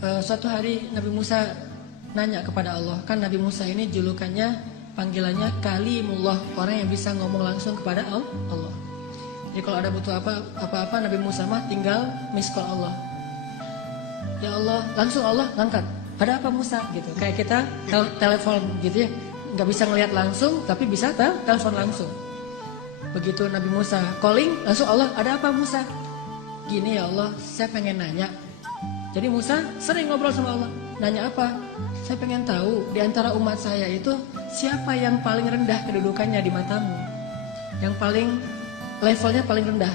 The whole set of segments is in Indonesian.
Suatu hari Nabi Musa nanya kepada Allah. Kan Nabi Musa ini julukannya, panggilannya Kalimullah, orang yang bisa ngomong langsung kepada Allah. Jadi kalau ada butuh apa-apa Nabi Musa mah tinggal miss call Allah. Ya Allah, langsung Allah ngangkat. Ada apa Musa gitu. Kayak kita telepon gitu ya. Nggak bisa ngelihat langsung tapi bisa telepon langsung. Begitu Nabi Musa calling, langsung Allah, ada apa Musa? Gini ya Allah, saya pengen nanya. Jadi Musa sering ngobrol sama Allah. Nanya apa? Saya pengen tahu di antara umat saya itu siapa yang paling rendah kedudukannya di matamu? Yang paling levelnya paling rendah.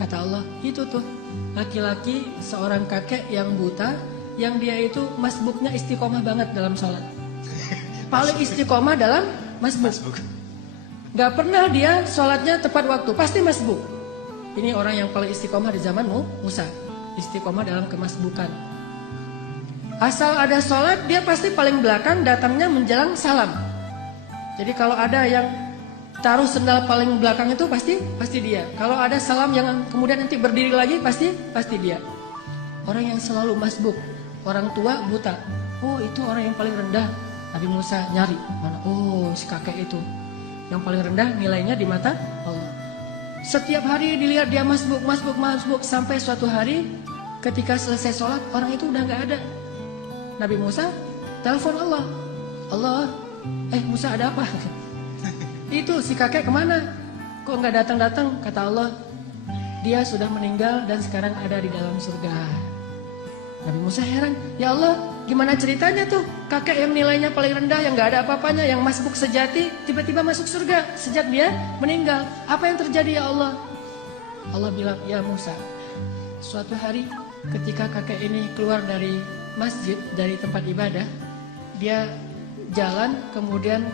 Kata Allah, itu tuh laki-laki seorang kakek yang buta, yang dia itu masbuknya istiqomah banget dalam sholat. Paling istiqomah dalam masbuk. Gak pernah dia sholatnya tepat waktu, pasti masbuk. Ini orang yang paling istiqomah di zamanmu, Musa. Istiqomah dalam kemasbukan. Asal ada sholat, dia pasti paling belakang, datangnya menjelang salam. Jadi kalau ada yang taruh sendal paling belakang itu pasti dia. Kalau ada salam yang kemudian nanti berdiri lagi, pasti dia. Orang yang selalu masbuk, orang tua buta. Oh, itu orang yang paling rendah. Nabi Musa nyari mana? Oh, si kakek itu yang paling rendah nilainya di mata Allah. Setiap hari dilihat dia masbuk sampai suatu hari ketika selesai sholat orang itu udah nggak ada. Nabi Musa telepon Allah. Allah, Musa ada apa? Itu si kakek kemana? Kok nggak datang? Kata Allah, dia sudah meninggal dan sekarang ada di dalam surga. Nabi Musa heran, ya Allah, gimana ceritanya tuh kakek yang nilainya paling rendah, yang nggak ada apa-apanya, yang masbuk sejati, tiba-tiba masuk surga sejak dia meninggal. Apa yang terjadi ya Allah? Allah bilang, ya Musa, suatu hari ketika kakek ini keluar dari masjid, dari tempat ibadah, dia jalan kemudian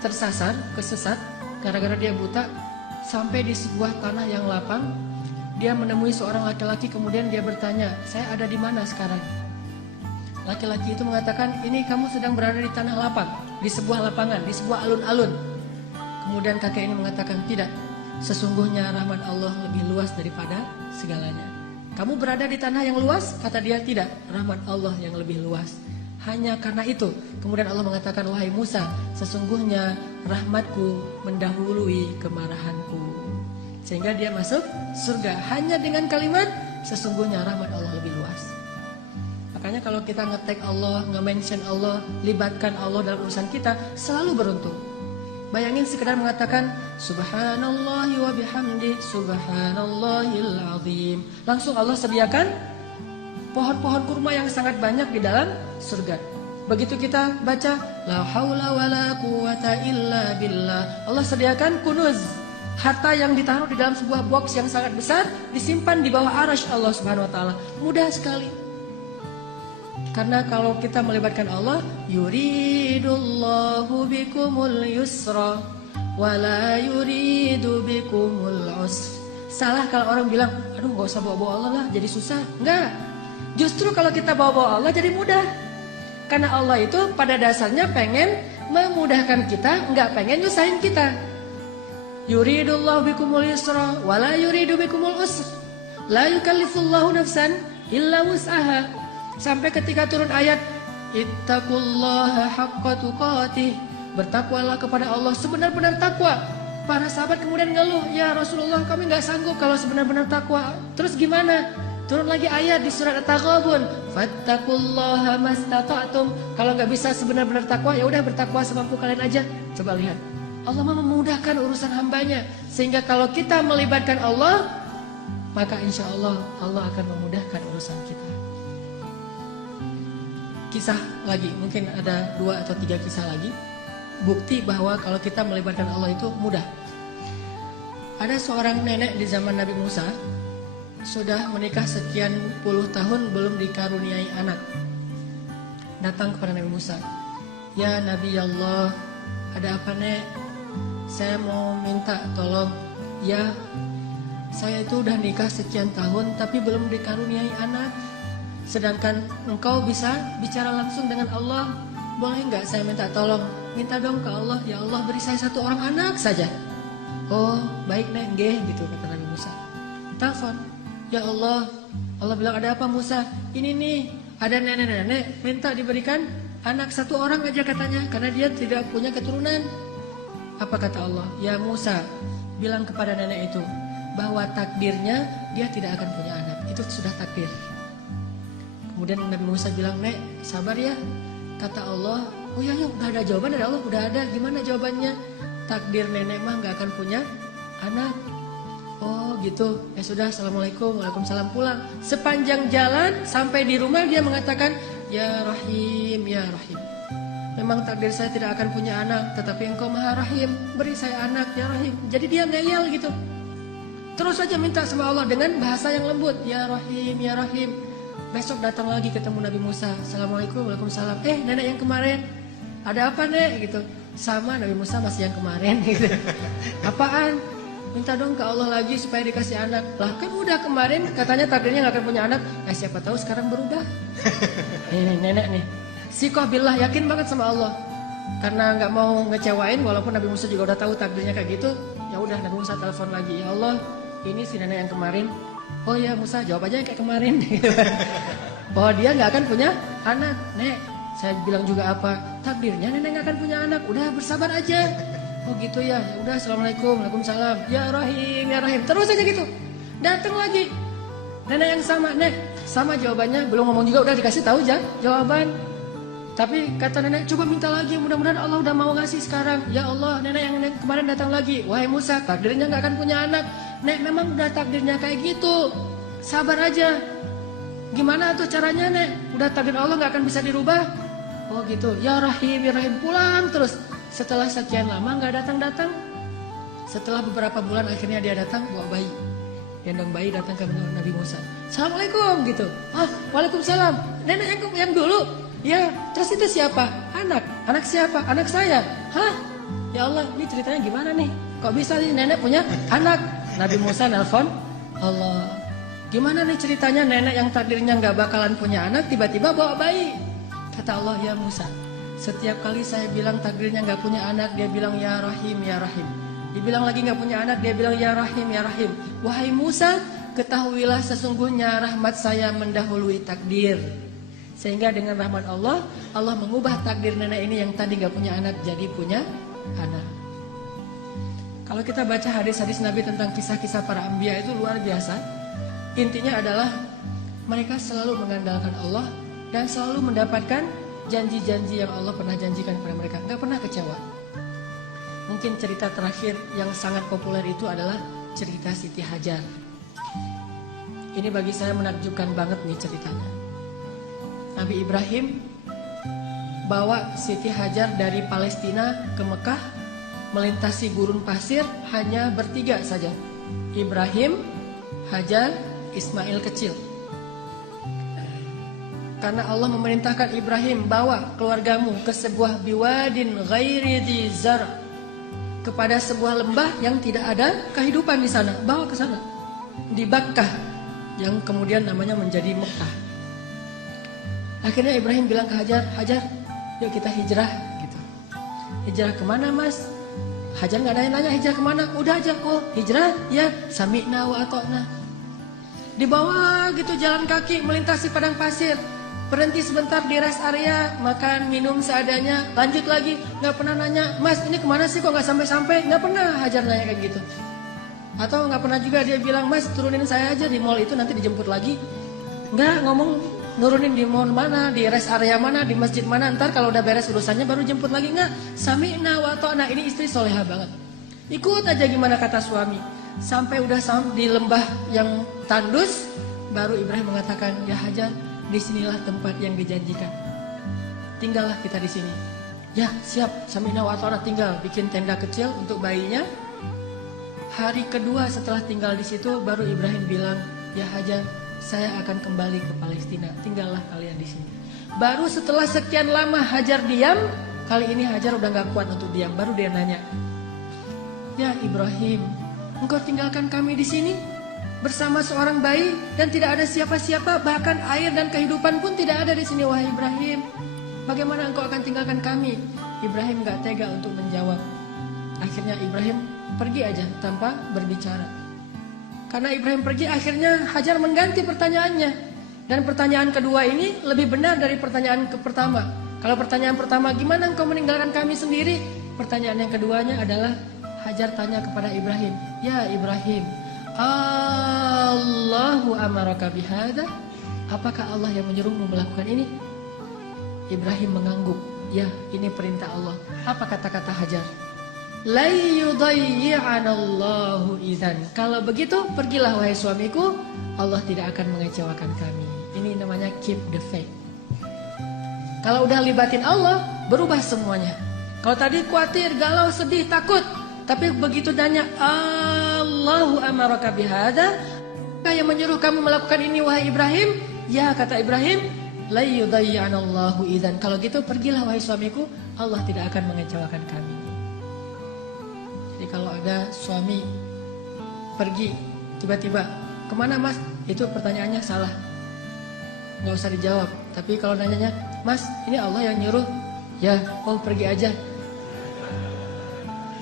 kesesat gara-gara dia buta, sampai di sebuah tanah yang lapang. Dia menemui seorang laki-laki, kemudian dia bertanya, saya ada di mana sekarang? Laki-laki itu mengatakan, ini kamu sedang berada di tanah lapang, di sebuah lapangan, di sebuah alun-alun. Kemudian kakek ini mengatakan, tidak, sesungguhnya rahmat Allah lebih luas daripada segalanya. Kamu berada di tanah yang luas? Kata dia, tidak, rahmat Allah yang lebih luas. Hanya karena itu, kemudian Allah mengatakan, wahai Musa, sesungguhnya rahmatku mendahului kemarahanku. Sehingga dia masuk surga hanya dengan kalimat, sesungguhnya rahmat Allah lebih luas. Makanya kalau kita nge-tag Allah, nge-mention Allah, libatkan Allah dalam urusan kita, selalu beruntung. Bayangin sekedar mengatakan subhanallahi wa bihamdi subhanallahil azim. Langsung Allah sediakan pohon-pohon kurma yang sangat banyak di dalam surga. Begitu kita baca la haula wala quwata illa billah, Allah sediakan kunuz, harta yang ditaruh di dalam sebuah box yang sangat besar, disimpan di bawah arasy Allah Subhanahu wa taala. Mudah sekali. Karena kalau kita melibatkan Allah, yuridullahu bikumul yusra wala yuridu bikumul usra. Salah kalau orang bilang, aduh gak usah bawa-bawa Allah lah, jadi susah. Enggak. Justru kalau kita bawa-bawa Allah jadi mudah. Karena Allah itu pada dasarnya pengen memudahkan kita, enggak pengen nyusahin kita. Yuridullahu bikumul yusra wala yuridu bikumul usra. La yukallifullahu nafsan illa wus'aha. Sampai ketika turun ayat ittaqullaha haqqa tuqatih, bertakwalah kepada Allah sebenar-benar takwa. Para sahabat kemudian ngeluh, ya Rasulullah kami nggak sanggup kalau sebenar-benar takwa. Terus gimana? Turun lagi ayat di surat At-Taghabun, fattaqullaha mastata'tum. Kalau nggak bisa sebenar-benar takwa, ya udah bertakwa semampu kalian aja. Coba lihat, Allah memudahkan urusan hambanya, sehingga kalau kita melibatkan Allah, maka insya Allah Allah akan memudahkan urusan kita. Kisah lagi, mungkin ada 2 atau 3 kisah lagi, bukti bahwa kalau kita melibatkan Allah itu mudah. Ada seorang nenek di zaman Nabi Musa, sudah menikah sekian puluh tahun belum dikaruniai anak. Datang kepada Nabi Musa, ya Nabi Allah, ada apa nek? Saya mau minta tolong. Ya, saya itu udah nikah sekian tahun tapi belum dikaruniai anak. Sedangkan engkau bisa bicara langsung dengan Allah. Boleh nggak saya minta tolong? Minta dong ke Allah, ya Allah beri saya 1 orang anak saja. Oh baik nek, nggih gitu kata Nabi Musa. Telepon, ya Allah. Allah bilang, ada apa Musa? Ini nih, Ada nenek-nenek minta diberikan anak 1 orang aja katanya, karena dia tidak punya keturunan. Apa kata Allah? Ya Musa, bilang kepada nenek itu bahwa takdirnya dia tidak akan punya anak. Itu sudah takdir. Kemudian Nabi Musa bilang, Nek, sabar ya. Kata Allah, oh ya, udah ada jawaban dari Allah, udah ada. Gimana jawabannya? Takdir nenek mah gak akan punya anak. Oh gitu, ya sudah, assalamualaikum, waalaikumsalam, pulang. Sepanjang jalan sampai di rumah dia mengatakan, ya Rahim, ya Rahim. Memang takdir saya tidak akan punya anak, tetapi Engkau Maha Rahim, beri saya anak, ya Rahim. Jadi dia ngeyel gitu. Terus saja minta sama Allah dengan bahasa yang lembut, ya Rahim, ya Rahim. Besok datang lagi ketemu Nabi Musa, assalamualaikum, waalaikumsalam. Nenek yang kemarin, ada apa nek? Gitu. Sama Nabi Musa masih yang kemarin gitu. Apaan? Minta dong ke Allah lagi supaya dikasih anak. Lah kan udah kemarin katanya takdirnya gak akan punya anak. Siapa tahu sekarang berubah. Ini nenek nih. Sikoh billah, yakin banget sama Allah. Karena gak mau ngecewain, walaupun Nabi Musa juga udah tahu takdirnya kayak gitu. Ya udah Nabi Musa telepon lagi. Ya Allah, ini si nenek yang kemarin. Oh ya Musa, jawab aja kayak kemarin. Bahwa dia gak akan punya anak. Nek, saya bilang juga apa? Takdirnya nenek gak akan punya anak. Udah bersabar aja. Oh gitu ya, ya udah, assalamualaikum, waalaikumsalam, ya Rahim, ya Rahim. Terus aja gitu. Datang lagi nenek yang sama, nek, sama jawabannya. Belum ngomong juga udah dikasih tahu jawaban. Tapi kata nenek, coba minta lagi, mudah-mudahan Allah udah mau ngasih sekarang. Ya Allah, nenek yang kemarin datang lagi. Wahai Musa, takdirnya gak akan punya anak. Nek, memang udah takdirnya kayak gitu. Sabar aja. Gimana tuh caranya nek? Udah takdir Allah gak akan bisa dirubah. Oh gitu, ya Rahim, ya Rahim. Pulang terus. Setelah sekian lama gak datang-datang. Setelah beberapa bulan akhirnya dia datang bawa bayi. Gendong bayi datang ke Nabi Musa. Assalamualaikum gitu. Waalaikumsalam. Nenek yang dulu. Ya, terus itu siapa? Anak. Anak siapa? Anak saya. Hah? Ya Allah, ini ceritanya gimana nih? Kok bisa nih nenek punya anak? Nabi Musa nelpon Allah. Gimana nih ceritanya nenek yang takdirnya gak bakalan punya anak tiba-tiba bawa bayi? Kata Allah, ya Musa, setiap kali saya bilang takdirnya gak punya anak, dia bilang ya Rahim, ya Rahim. Dibilang lagi gak punya anak, dia bilang ya Rahim, ya Rahim. Wahai Musa, ketahuilah sesungguhnya rahmat saya mendahului takdir. Sehingga dengan rahmat Allah, Allah mengubah takdir nenek ini yang tadi gak punya anak jadi punya anak. Kalau kita baca hadis-hadis Nabi tentang kisah-kisah para anbiya itu luar biasa. Intinya adalah mereka selalu mengandalkan Allah dan selalu mendapatkan janji-janji yang Allah pernah janjikan kepada mereka. Gak pernah kecewa. Mungkin cerita terakhir yang sangat populer itu adalah cerita Siti Hajar. Ini bagi saya menakjubkan banget nih ceritanya. Nabi Ibrahim bawa Siti Hajar dari Palestina ke Mekah, melintasi gurun pasir hanya bertiga saja. Ibrahim, Hajar, Ismail kecil. Karena Allah memerintahkan Ibrahim, bawa keluargamu ke sebuah biwadin ghairi dzi zar', kepada sebuah lembah yang tidak ada kehidupan di sana. Bawa ke sana. Di Bakkah, yang kemudian namanya menjadi Mekah. Akhirnya Ibrahim bilang ke Hajar, Hajar, yuk kita hijrah gitu. Hijrah kemana mas? Hajar nggak nanya hijrah kemana? Udah aja, oh hijrah ya, sami'na wa ata'na. Di bawah gitu jalan kaki melintasi padang pasir. Berhenti sebentar di rest area, makan, minum seadanya, lanjut lagi. Gak pernah nanya, mas ini kemana sih kok gak sampai-sampai? Gak pernah Hajar nanya kayak gitu. Atau gak pernah juga dia bilang, mas turunin saya aja di mall itu nanti dijemput lagi. Gak ngomong nurunin di mall mana, di rest area mana, di masjid mana. Ntar kalau udah beres urusannya baru jemput lagi. Gak, sami'na wa ata'na. Ini istri soleha banget. Ikut aja gimana kata suami. Sampai udah di lembah yang tandus, baru Ibrahim mengatakan, ya Hajar, disinilah tempat yang dijanjikan. Tinggallah kita di sini. Ya siap, sami'na wa ata'na. Tinggal bikin tenda kecil untuk bayinya. Hari kedua setelah tinggal di situ, baru Ibrahim bilang, ya Hajar, saya akan kembali ke Palestina. Tinggallah kalian di sini. Baru setelah sekian lama Hajar diam, kali ini Hajar udah gak kuat untuk diam. Baru dia nanya, ya Ibrahim, engkau tinggalkan kami di sini bersama seorang bayi dan tidak ada siapa-siapa, bahkan air dan kehidupan pun tidak ada di sini, wahai Ibrahim. Bagaimana engkau akan tinggalkan kami? Ibrahim gak tega untuk menjawab. Akhirnya Ibrahim pergi aja tanpa berbicara. Karena Ibrahim pergi, akhirnya Hajar mengganti pertanyaannya. Dan pertanyaan kedua ini lebih benar dari pertanyaan pertama. Kalau pertanyaan pertama, gimana engkau meninggalkan kami sendiri? Pertanyaan yang keduanya adalah Hajar tanya kepada Ibrahim, ya Ibrahim, Allahu amaraka bihada? Apakah Allah yang menyuruhmu melakukan ini? Ibrahim mengangguk, ya ini perintah Allah. Apa kata-kata Hajar? La yudayyi'anallahu idzan. Kalau begitu pergilah wahai suamiku, Allah tidak akan mengecewakan kami. Ini namanya keep the faith. Kalau udah libatin Allah, berubah semuanya. Kalau tadi khawatir, galau, sedih, takut, tapi begitu nanya Allahu amaraka bihada, yang menyuruh kamu melakukan ini wahai Ibrahim? Ya kata Ibrahim, la yudayyi'anallahu idzan. Kalau gitu pergilah wahai suamiku, Allah tidak akan mengecewakan kami. Jadi kalau ada suami pergi tiba-tiba, kemana mas? Itu pertanyaannya salah, nggak usah dijawab. Tapi kalau nanyanya, mas ini Allah yang nyuruh, ya oh pergi aja.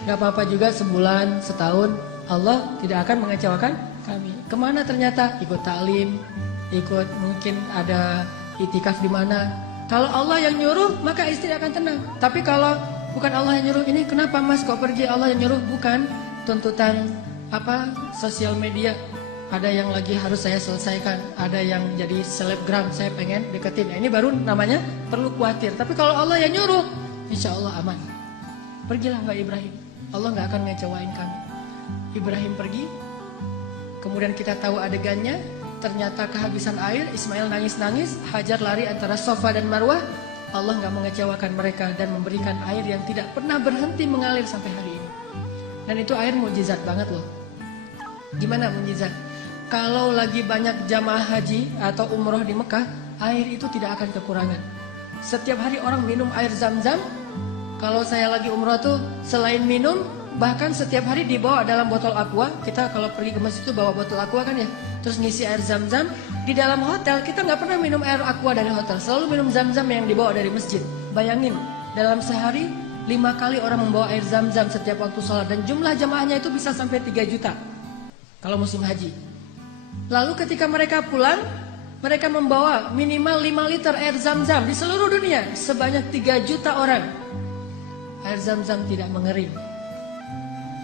Gak apa-apa juga sebulan, setahun, Allah tidak akan mengecewakan kami. Kemana ternyata? Ikut taklim, ikut mungkin ada itikaf di mana. Kalau Allah yang nyuruh, maka istri akan tenang. Tapi kalau bukan Allah yang nyuruh, ini kenapa mas kok pergi? Allah yang nyuruh, bukan tuntutan sosial media. Ada yang lagi harus saya selesaikan, ada yang jadi selebgram, saya pengen deketin. Nah, ini baru namanya perlu khawatir. Tapi kalau Allah yang nyuruh, insya Allah aman. Pergilah Mbak Ibrahim, Allah gak akan ngecewain kami. Ibrahim pergi, kemudian kita tahu adegannya, ternyata kehabisan air, Ismail nangis-nangis, Hajar lari antara Safa dan Marwah. Allah gak mengecewakan mereka dan memberikan air yang tidak pernah berhenti mengalir sampai hari ini. Dan itu air mukjizat banget loh. Gimana mukjizat? Kalau lagi banyak jamaah haji atau umroh di Mekah, air itu tidak akan kekurangan. Setiap hari orang minum air Zam-Zam. Kalau saya lagi umroh tuh selain minum, bahkan setiap hari dibawa dalam botol aqua. Kita kalau pergi ke masjid itu bawa botol aqua kan ya, terus ngisi air Zam-Zam. Di dalam hotel kita nggak pernah minum air aqua dari hotel, selalu minum Zam-Zam yang dibawa dari masjid. Bayangin, dalam sehari 5 kali orang membawa air Zam-Zam setiap waktu sholat, dan jumlah jamaahnya itu bisa sampai 3 juta kalau musim haji. Lalu ketika mereka pulang, mereka membawa minimal 5 liter air Zam-Zam di seluruh dunia, sebanyak 3 juta orang. Air Zam-Zam tidak mengering,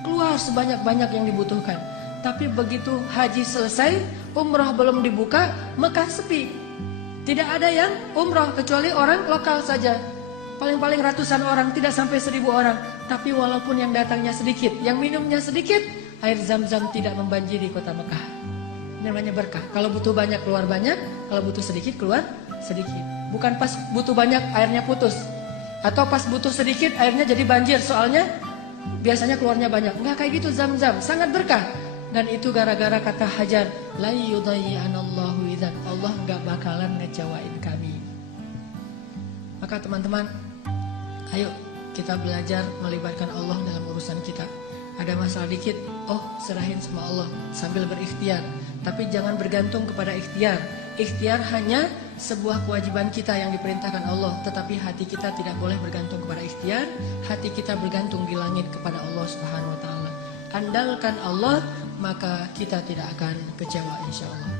keluar sebanyak-banyak yang dibutuhkan. Tapi begitu haji selesai, umrah belum dibuka, Mekah sepi. Tidak ada yang umrah kecuali orang lokal saja. Paling-paling ratusan orang, tidak sampai 1000 orang. Tapi walaupun yang datangnya sedikit, yang minumnya sedikit, air Zam-Zam tidak membanjiri kota Mekah. Ini namanya berkah. Kalau butuh banyak keluar banyak, kalau butuh sedikit keluar sedikit. Bukan pas butuh banyak airnya putus, atau pas butuh sedikit airnya jadi banjir, soalnya biasanya keluarnya banyak. Enggak kayak gitu Zam-Zam, sangat berkah. Dan itu gara-gara kata Hajar, la yudayyi'anallahu idzan. Allah enggak bakalan ngecewain kami. Maka teman-teman, ayo kita belajar melibatkan Allah dalam urusan kita. Ada masalah dikit, oh serahin sama Allah sambil berikhtiar. Tapi jangan bergantung kepada ikhtiar. Ikhtiar hanya sebuah kewajiban kita yang diperintahkan Allah. Tetapi hati kita tidak boleh bergantung kepada ikhtiar. Hati kita bergantung di langit kepada Allah Subhanahu wa ta'ala. Andalkan Allah, maka kita tidak akan kecewa insya Allah.